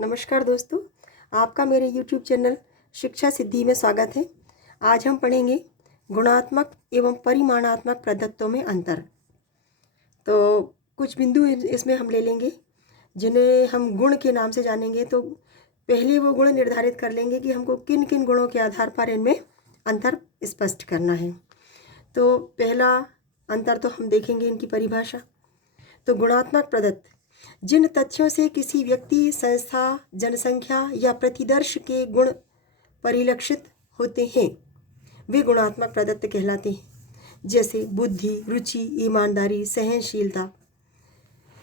नमस्कार दोस्तों, आपका मेरे YouTube चैनल शिक्षा सिद्धि में स्वागत है। आज हम पढ़ेंगे गुणात्मक एवं परिमाणात्मक प्रदत्तों में अंतर। तो कुछ बिंदु इसमें हम ले लेंगे जिन्हें हम गुण के नाम से जानेंगे। तो पहले वो गुण निर्धारित कर लेंगे कि हमको किन किन गुणों के आधार पर इनमें अंतर स्पष्ट करना है। तो पहला अंतर तो हम देखेंगे इनकी परिभाषा। तो गुणात्मक प्रदत्त जिन तथ्यों से किसी व्यक्ति, संस्था, जनसंख्या या प्रतिदर्श के गुण परिलक्षित होते हैं वे गुणात्मक प्रदत्त कहलाते हैं। जैसे बुद्धि, रुचि, ईमानदारी, सहनशीलता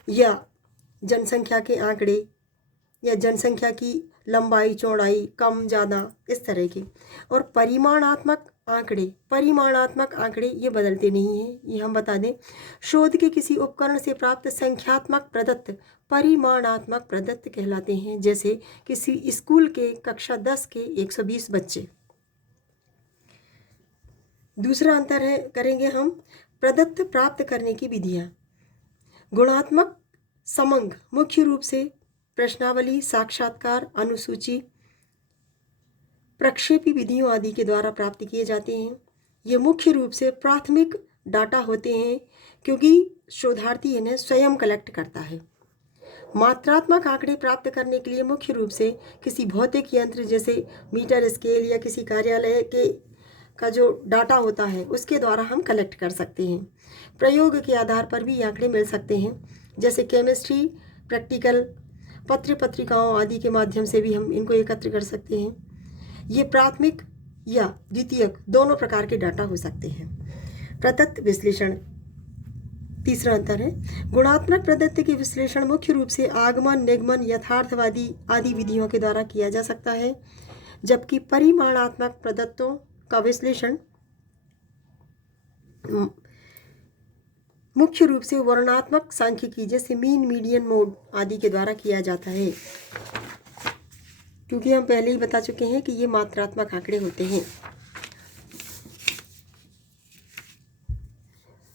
या जनसंख्या के आंकड़े या जनसंख्या की लंबाई, चौड़ाई, कम ज़्यादा, इस तरह के। और परिमाणात्मक आंकड़े ये बदलते नहीं हैं, ये हम बता दें। शोध के किसी उपकरण से प्राप्त संख्यात्मक प्रदत्त परिमाणात्मक प्रदत्त कहलाते हैं। जैसे किसी स्कूल के कक्षा 10 के 120 बच्चे। दूसरा अंतर है करेंगे हम प्रदत्त प्राप्त करने की विधियाँ। गुणात्मक समंग मुख्य रूप से प्रश्नावली, साक्षात्कार, अनुसूची, प्रक्षेपी विधियों आदि के द्वारा प्राप्त किए जाते हैं। ये मुख्य रूप से प्राथमिक डाटा होते हैं क्योंकि शोधार्थी इन्हें स्वयं कलेक्ट करता है। मात्रात्मक आंकड़े प्राप्त करने के लिए मुख्य रूप से किसी भौतिक यंत्र जैसे मीटर, स्केल या किसी कार्यालय के का जो डाटा होता है उसके द्वारा हम कलेक्ट कर सकते हैं। प्रयोग के आधार पर भी आंकड़े मिल सकते हैं, जैसे केमिस्ट्री, प्रैक्टिकल, पत्र पत्रिकाओं आदि के माध्यम से भी हम इनको एकत्र कर सकते हैं। ये प्राथमिक या द्वितीयक दोनों प्रकार के डाटा हो सकते हैं। प्रदत्त विश्लेषण तीसरा अंतर है। गुणात्मक प्रदत्त के विश्लेषण मुख्य रूप से आगमन, निगमन, यथार्थवादी आदि विधियों के द्वारा किया जा सकता है, जबकि परिमाणात्मक प्रदत्तों का विश्लेषण मुख्य रूप से वर्णनात्मक सांख्यिकी जैसे मीन, मीडियन, मोड आदि के द्वारा किया जाता है। क्योंकि हम पहले ही बता चुके हैं कि ये मात्रात्मक आंकड़े होते हैं।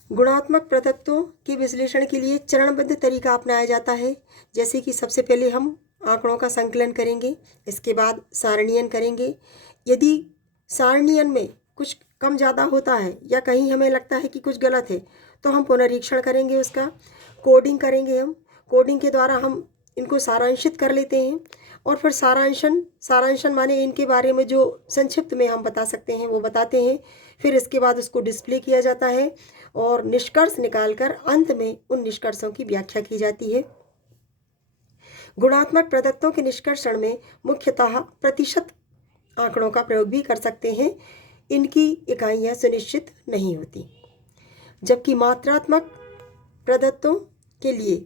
गुणात्मक प्रदत्तों के विश्लेषण के लिए चरणबद्ध तरीका अपनाया जाता है। जैसे कि सबसे पहले हम आंकड़ों का संकलन करेंगे, इसके बाद सारणीयन करेंगे। यदि सारणीयन में कुछ कम ज़्यादा होता है या कहीं हमें लगता है कि कुछ गलत है तो हम पुनरीक्षण करेंगे, उसका कोडिंग करेंगे। हम कोडिंग के द्वारा हम इनको सारांशित कर लेते हैं और फिर सारांशन माने इनके बारे में जो संक्षिप्त में हम बता सकते हैं वो बताते हैं। फिर इसके बाद उसको डिस्प्ले किया जाता है और निष्कर्ष निकालकर अंत में उन निष्कर्षों की व्याख्या की जाती है। गुणात्मक प्रदत्तों के निष्कर्षण में मुख्यतः प्रतिशत आंकड़ों का प्रयोग भी कर सकते हैं, इनकी इकाइयाँ सुनिश्चित नहीं होती। जबकि मात्रात्मक प्रदत्तों के लिए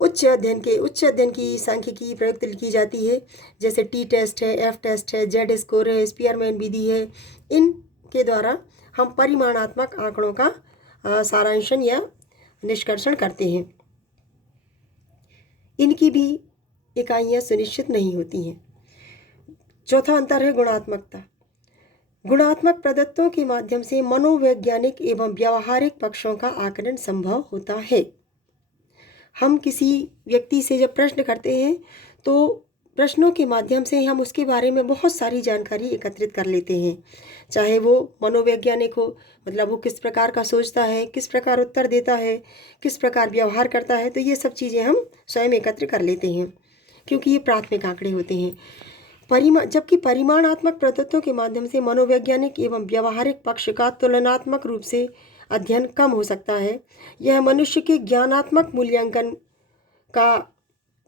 उच्च अध्ययन की सांख्यिकी प्रयुक्त की जाती है, जैसे टी टेस्ट है, एफ टेस्ट है, जेड स्कोर है, स्पीयरमैन विधि है। इनके द्वारा हम परिमाणात्मक आंकड़ों का सारांशन या निष्कर्षण करते हैं। इनकी भी इकाइयाँ सुनिश्चित नहीं होती हैं। चौथा अंतर है गुणात्मकता। गुणात्मक प्रदत्तों के माध्यम से मनोवैज्ञानिक एवं व्यावहारिक पक्षों का आकलन संभव होता है। हम किसी व्यक्ति से जब प्रश्न करते हैं तो प्रश्नों के माध्यम से हम उसके बारे में बहुत सारी जानकारी एकत्रित कर लेते हैं। चाहे वो मनोवैज्ञानिक हो, मतलब वो किस प्रकार का सोचता है, किस प्रकार उत्तर देता है, किस प्रकार व्यवहार करता है, तो ये सब चीज़ें हम स्वयं एकत्र कर लेते हैं क्योंकि ये प्राथमिक आंकड़े होते हैं। जबकि परिमाणात्मक प्रदत्तों के माध्यम से मनोवैज्ञानिक एवं व्यावहारिक पक्ष का तुलनात्मक रूप से अध्ययन कम हो सकता है। यह मनुष्य के ज्ञानात्मक मूल्यांकन का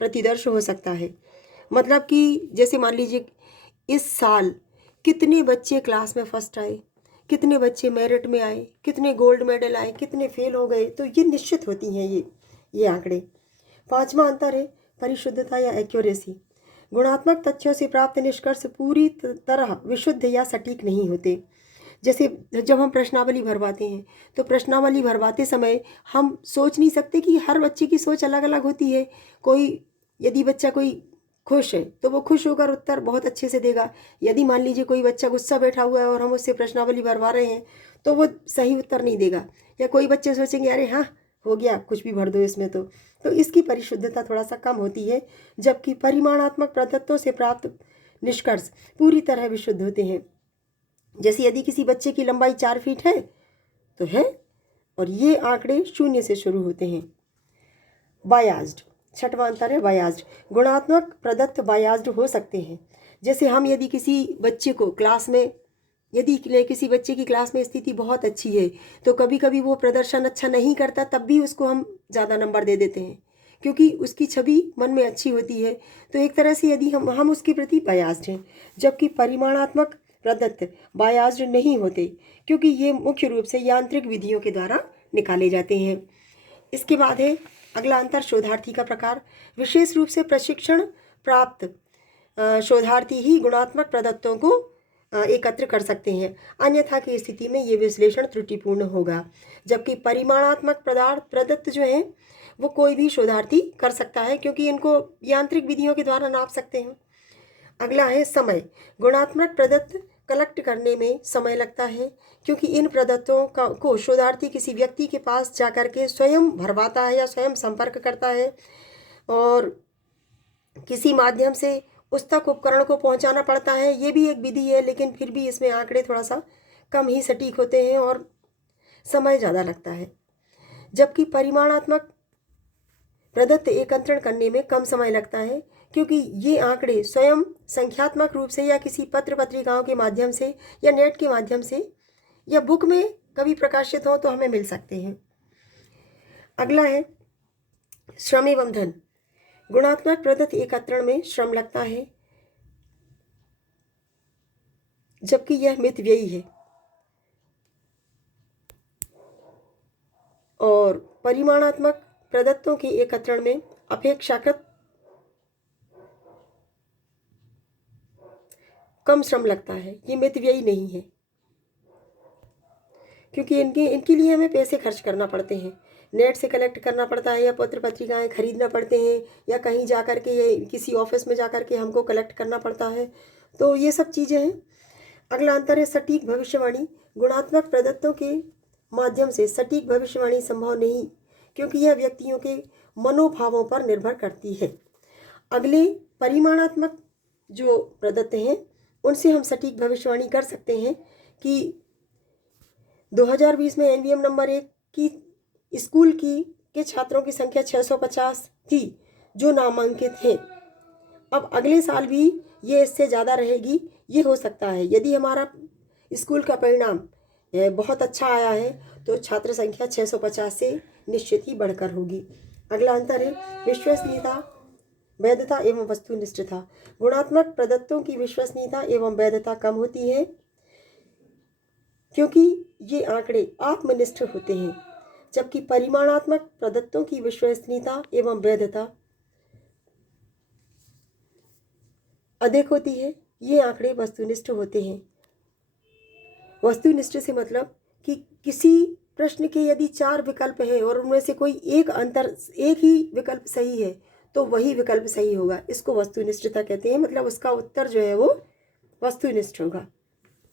प्रतिदर्श हो सकता है। मतलब कि जैसे मान लीजिए इस साल कितने बच्चे क्लास में फर्स्ट आए, कितने बच्चे मेरिट में आए, कितने गोल्ड मेडल आए, कितने फेल हो गए, तो ये निश्चित होती हैं ये आंकड़े। पांचवा अंतर है परिशुद्धता या एक्यूरेसी। गुणात्मक तथ्यों से प्राप्त निष्कर्ष पूरी तरह विशुद्ध या सटीक नहीं होते। जैसे जब हम प्रश्नावली भरवाते हैं तो प्रश्नावली भरवाते समय हम सोच नहीं सकते कि हर बच्चे की सोच अलग अलग होती है। यदि बच्चा कोई खुश है तो वो खुश होकर उत्तर बहुत अच्छे से देगा। यदि मान लीजिए कोई बच्चा गुस्सा बैठा हुआ है और हम उससे प्रश्नावली भरवा रहे हैं तो वो सही उत्तर नहीं देगा। या कोई बच्चे सोचेंगे अरे हाँ हो गया, कुछ भी भर दो इसमें तो इसकी परिशुद्धता थोड़ा सा कम होती है, जबकि परिमाणात्मक प्रदत्तों से प्राप्त निष्कर्ष पूरी तरह विशुद्ध होते हैं। जैसे यदि किसी बच्चे की लंबाई 4 फीट है तो है, और ये आंकड़े 0 से शुरू होते हैं। बायाज्ड, छठवां अंतर है बायाज्ड। गुणात्मक प्रदत्त बायाज्ड हो सकते हैं। जैसे हम यदि किसी बच्चे को क्लास में, यदि किसी बच्चे की क्लास में स्थिति बहुत अच्छी है तो कभी कभी वो प्रदर्शन अच्छा नहीं करता, तब भी उसको हम ज़्यादा नंबर दे देते हैं क्योंकि उसकी छवि मन में अच्छी होती है। तो एक तरह से यदि हम उसके प्रति बायाज्ड हैं, जबकि परिमाणात्मक प्रदत्त बायाज्ड नहीं होते क्योंकि ये मुख्य रूप से यांत्रिक विधियों के द्वारा निकाले जाते हैं। इसके बाद है अगला अंतर, शोधार्थी का प्रकार। विशेष रूप से प्रशिक्षण प्राप्त शोधार्थी ही गुणात्मक प्रदत्तों को एकत्र कर सकते हैं, अन्यथा की स्थिति में ये विश्लेषण त्रुटिपूर्ण होगा। जबकि परिमाणात्मक प्रदत्त जो है वो कोई भी शोधार्थी कर सकता है क्योंकि इनको यांत्रिक विधियों के द्वारा नाप सकते हैं। अगला है समय। गुणात्मक प्रदत्त कलेक्ट करने में समय लगता है क्योंकि इन प्रदत्तों को शोधार्थी किसी व्यक्ति के पास जाकर के स्वयं भरवाता है या स्वयं संपर्क करता है और किसी माध्यम से उस तक उपकरण को पहुंचाना पड़ता है। ये भी एक विधि है, लेकिन फिर भी इसमें आंकड़े थोड़ा सा कम ही सटीक होते हैं और समय ज़्यादा लगता है। जबकि परिमाणात्मक प्रदत्त एकत्रण करने में कम समय लगता है क्योंकि ये आंकड़े स्वयं संख्यात्मक रूप से या किसी पत्र पत्रिकाओं के माध्यम से या नेट के माध्यम से या बुक में कभी प्रकाशित हो तो हमें मिल सकते हैं। अगला है श्रम एवं धन। गुणात्मक प्रदत्त एकत्रण में श्रम लगता है जबकि यह मितव्ययी है, और परिमाणात्मक प्रदत्तों के एकत्रण में अपेक्षाकृत कम श्रम लगता है। ये मितव्ययी नहीं है क्योंकि इनके लिए हमें पैसे खर्च करना पड़ते हैं, नेट से कलेक्ट करना पड़ता है या पत्र पत्रिकाएं खरीदना पड़ते हैं या कहीं जा कर के किसी ऑफिस में जा कर के हमको कलेक्ट करना पड़ता है। तो ये सब चीज़ें हैं। अगला अंतर है सटीक भविष्यवाणी। गुणात्मक प्रदत्तों के माध्यम से सटीक भविष्यवाणी संभव नहीं क्योंकि यह व्यक्तियों के मनोभावों पर निर्भर करती है। अगले परिमाणात्मक जो प्रदत्त हैं उनसे हम सटीक भविष्यवाणी कर सकते हैं कि 2020 में NVM नंबर 1 की स्कूल के छात्रों की संख्या 650 थी जो नामांकित हैं। अब अगले साल भी ये इससे ज़्यादा रहेगी, ये हो सकता है। यदि हमारा स्कूल का परिणाम बहुत अच्छा आया है तो छात्र संख्या 650 से निश्चित ही बढ़कर होगी। अगला अंतर है विश्वसनीयता, वैधता एवं वस्तुनिष्ठता। गुणात्मक प्रदत्तों की विश्वसनीयता एवं वैधता कम होती है क्योंकि ये आंकड़े आत्मनिष्ठ होते हैं, जबकि परिमाणात्मक प्रदत्तों की विश्वसनीयता एवं वैधता अधिक होती है। ये आंकड़े वस्तुनिष्ठ होते हैं। वस्तुनिष्ठ से मतलब कि किसी प्रश्न के यदि 4 विकल्प हैं और उनमें से कोई एक ही विकल्प सही है तो वही विकल्प सही होगा, इसको वस्तुनिष्ठता कहते हैं। मतलब उसका उत्तर जो है वो वस्तुनिष्ठ होगा।